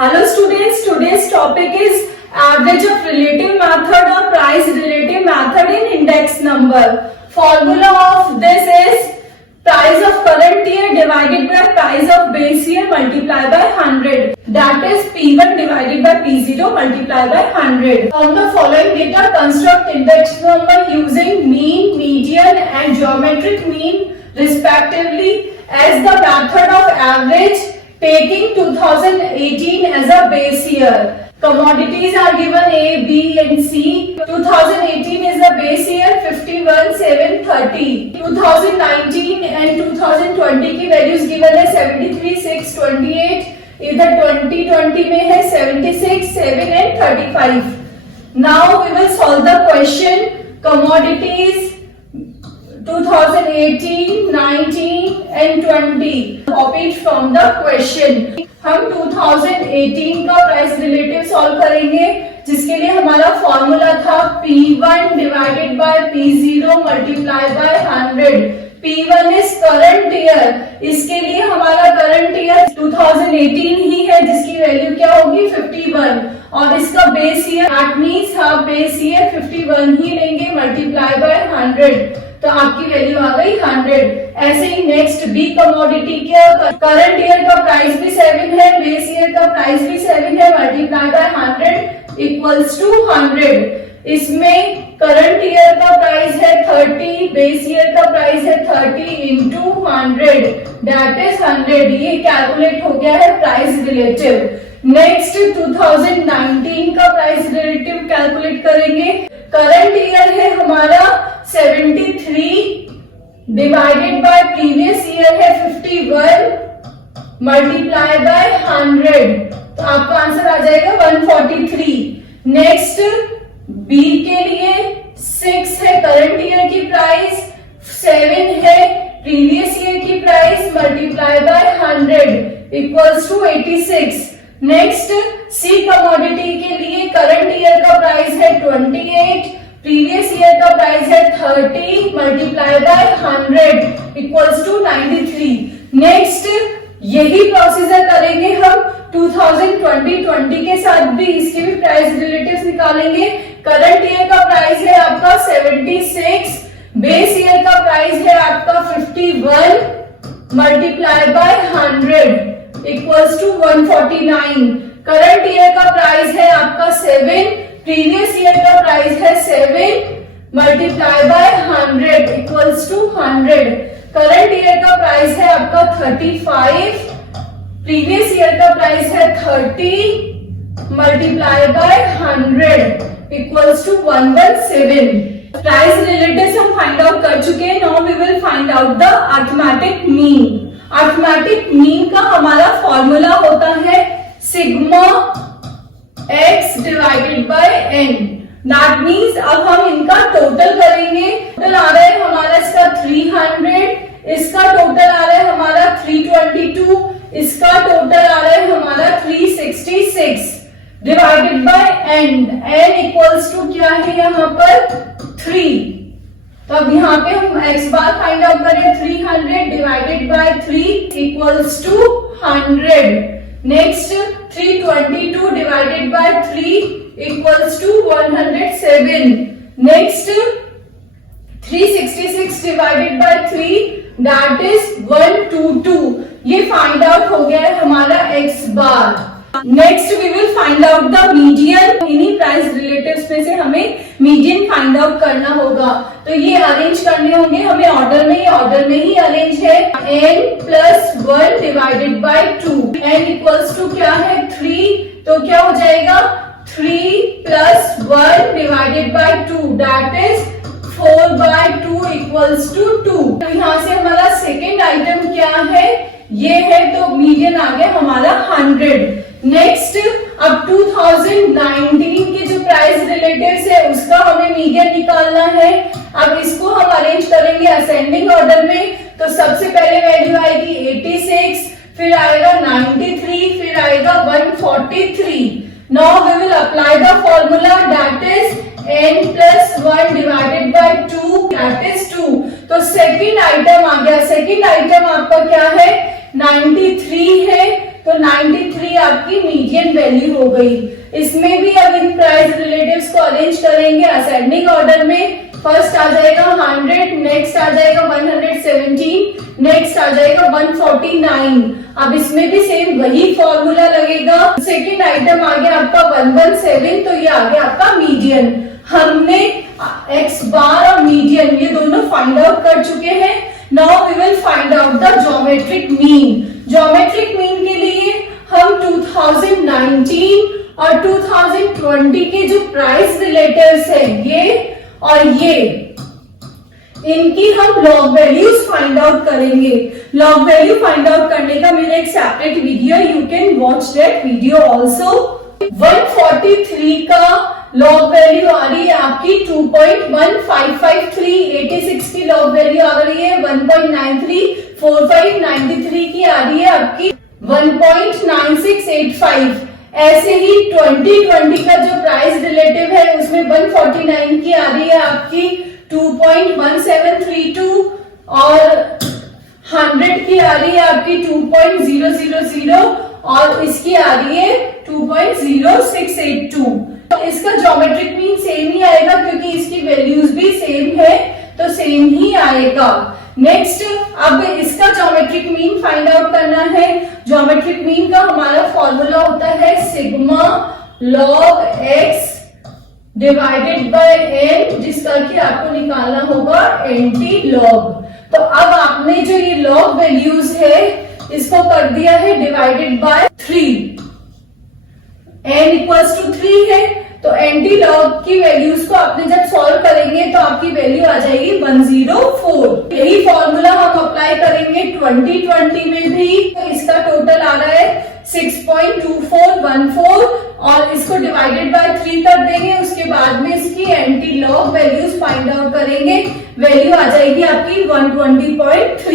Hello students, today's topic is average of relative method or price relative method in index number. Formula of this is price of current year divided by price of base year multiplied by 100. That is P1 divided by P0 multiplied by 100. From the following data, construct index number using mean, median and geometric mean respectively as the method of average, taking 2018 as a base year. Commodities are given A, B and C. 2018 is the base year 51,730. 2019 and 2020 की values given है 73,628. इधर 2020 में है 76, 7 and 35. Now we will solve the question. Commodities 2018, 19 and 20. Copied from the question. हम 2018 का price relative solve करेंगे, जिसके लिए हमारा फॉर्मूला था P1 divided by P0 multiply by 100. P1 is current year, इसके लिए हमारा करंट ईयर 2018 ही है, जिसकी वैल्यू क्या होगी 51, और इसका बेस ईयर दैट मींस हम बेस ईयर 51 ही लेंगे मल्टीप्लाई बाय 100, तो आपकी वैल्यू आ गई 100. ऐसे ही नेक्स्ट बी कमोडिटी के करंट ईयर का प्राइस भी 7 है, बेस ईयर का प्राइस भी 7 है, मल्टीप्लाई बाय 100 इक्वल्स टू 100. इसमें करंट ईयर का प्राइस है 30, बेस ईयर का प्राइस है 30 इंटू 100 दैट इज 100. ये कैलकुलेट हो गया है प्राइस रिलेटिव. नेक्स्ट 2019 का प्राइस रिलेटिव कैलकुलेट करेंगे. करंट ईयर है हमारा 73 डिवाइडेड बाय प्रीवियस ईयर है 51 मल्टीप्लाई बाय 100, तो आपका आंसर आ जाएगा 143. नेक्स्ट बी के लिए 6 है करंट ईयर की प्राइस, 7 है प्रीवियस ईयर की price multiply by 100 equals to 86. Next C commodity के लिए करंट ईयर का प्राइस है 28, प्रीवियस ईयर का प्राइस है 30 multiply by 100 equals to 93. Next यही प्रोसीजर करेंगे हम 2020 के साथ भी, इसके भी प्राइस रिलेटिव्स निकालेंगे. करंट ईयर का प्राइस है आपका 76, बेस ईयर का प्राइस है आपका 51 multiply by 100 equals to 149. Current year का प्राइस है आपका 7, प्रीवियस ईयर का प्राइस है 7 multiply by 100 equals to 100. Current year का प्राइस है आपका 35, प्रीवियस ईयर का प्राइस है 30 multiply by 100 equals to 117. Price relatives हम फाइंड आउट कर चुके हैं. Now we will find out the arithmetic mean. Arithmetic mean का हमारा फॉर्मूला होता है sigma x divided by n. That means अब हम इनका टोटल करेंगे. टोटल आ रहा है हमारा इसका 300, इसका टोटल आ रहा है हमारा 322, इसका टोटल आ रहा है हमारा 366 divided by n. n equals to क्या है यहाँ पर 3. तो अब यहाँ पे हम x बार फाइंड आउट करें. 300 divided by 3 equals to 100. Next 322 divided by 3 equals to 107. Next 366 divided by 3 that is 122. ये फाइंड आउट हो गया है हमारा x bar. Next we will find out the median. इन्हीं प्राइस रिलेटिव्स में से हमें मीडियन फाइंड आउट करना होगा. तो ये अरेंज करने होंगे हमें ऑर्डर में ही अरेंज है. n plus 1 divided by 2. n equals to क्या है 3, तो क्या हो जाएगा 3 plus 1 divided by 2 that is 4 by 2 equals to 2. तो यहाँ से हमारा सेकेंड आइटम क्या है, ये है, तो मीडियन आ गया हमारा 100. नेक्स्ट अब 2019 के जो प्राइस रिलेटिव्स है उसका हमें मीडियन निकालना है. अब इसको हम अरेंज करेंगे असेंडिंग ऑर्डर में. तो सबसे पहले वैल्यू आएगी 86, फिर आएगा 93, फिर आएगा 143. Now we will apply the formula that is n plus 1 divided by 2 that is 2. तो सेकेंड आइटम आ गया. सेकेंड आइटम आपका क्या है 93 है, तो 93 आपकी मीडियन वैल्यू हो गई। इसमें भी अब इन प्राइस रिलेटिव्स को अरेंज करेंगे असेंडिंग ऑर्डर में। फर्स्ट आ जाएगा 100, नेक्स्ट आ जाएगा 117, नेक्स्ट आ जाएगा 149। अब इसमें भी सेम वही फॉर्मूला लगेगा। सेकेंड आइटम आ गया आपका 117, तो ये आ गया आपका मीडियन। हमने एक्स बार और मीडियन ये दोनों फाइंड आउट कर चुके हैं। Now we will find out the geometric mean. Geometric mean के लिए हम 2019 और 2020 के जो प्राइस रिलेटिव्स है ये और ये, इनकी हम लॉग वैल्यूज फाइंड आउट करेंगे। लॉग वैल्यू फाइंड आउट करने का मेरा एक separate video, you can watch that video also. 143 का लॉग वैल्यू आ रही है आपकी 2.1553, 86 की लॉग वैल्यू आ रही है 1.93, 45, 93 की आ रही है आपकी 1.9685। ऐसे ही 2020 का जो प्राइस रिलेटिव है उसमें 149 की आ रही है आपकी 2.1732 और 100 की आ रही है आपकी 2.000 और इसकी आ रही है 2.0682। तो इसका ज्योमेट्रिक मीन सेम ही आएगा क्योंकि इसकी वैल्यूज भी सेम है, तो सेम ही आएगा। नेक्स्ट अब इसका ज्योमेट्रिक मीन फाइंड आउट करना है। ज्योमेट्रिक मीन का हमारा फॉर्मूला होता है sigma log x divided by n, जिसका कि आपको निकालना होगा एंटी लॉग। तो अब आपने जो ये लॉग वैल्यूज है इसको कर दिया है divided by 3, n equals to 3 है, तो एंटी लॉग की वैल्यूज को आपने जब सॉल्व करेंगे तो आपकी वैल्यू आ जाएगी 104। यही फॉर्मूला हम अप्लाई करेंगे 2020 में भी। तो इसका टोटल आ रहा है 6.2414 और इसको डिवाइडेड बाय 3 कर देंगे। उसके बाद में इसकी anti log values find out करेंगे, वैल्यू आ जाएगी आपकी 120.3।